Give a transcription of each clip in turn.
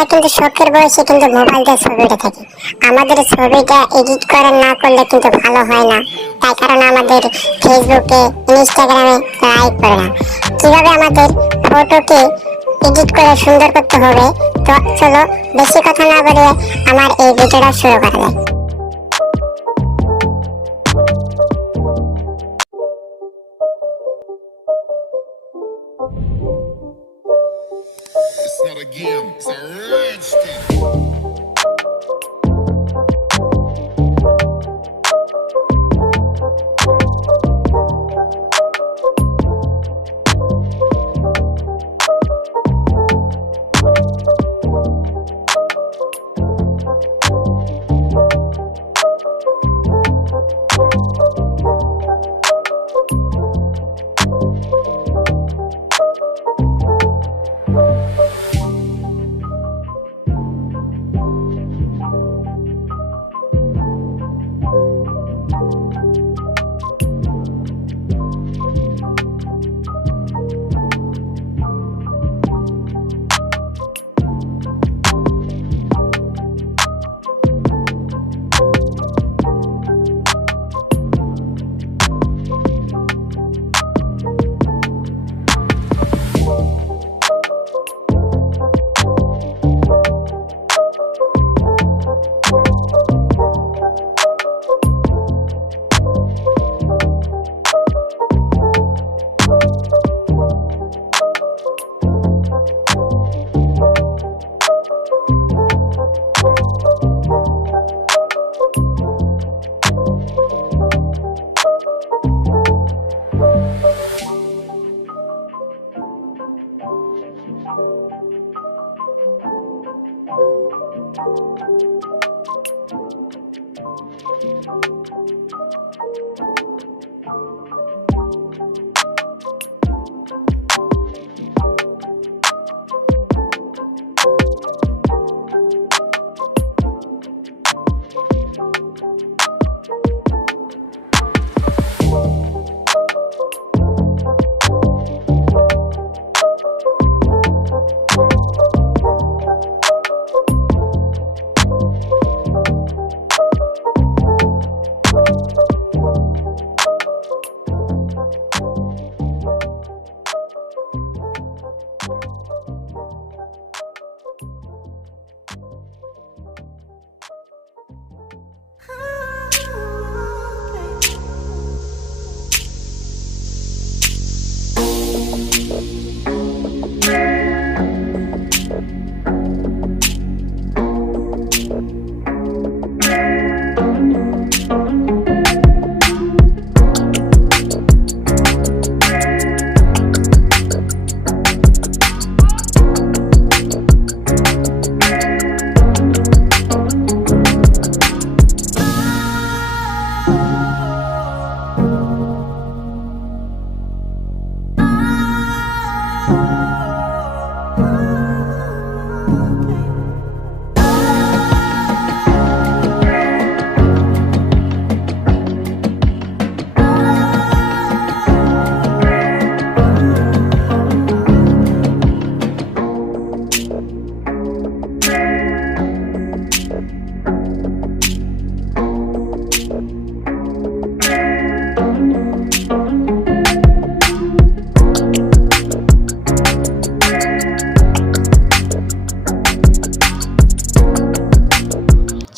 আমরা কিন্তু শখের বয়সে কিন্তু মোবাইল দিয়ে ছবি উঠে থাকি। আমাদের ছবিটা এডিট করে না করলে কিন্তু ভালো হয় না, তাই কারণে আমাদের ফেসবুকে ইনস্টাগ্রামে লাইক করে না। কিভাবে আমাদের ফটোকে এডিট করে সুন্দর করতে হবে, তো চলো বেশি কথা না বলে আমার এই ভিডিওটা শুরু করা যাক। It's not a game, it's a rich thing.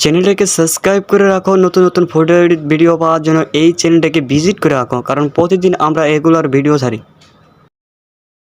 চ্যানেলটাকে সাবস্ক্রাইব করে রাখো, নতুন নতুন ফটো এডিট ভিডিও পাওয়ার জন্য এই চ্যানেলটাকে ভিজিট করে রাখো, কারণ প্রতিদিন আমরা এগুলোর ভিডিও ছাড়ি।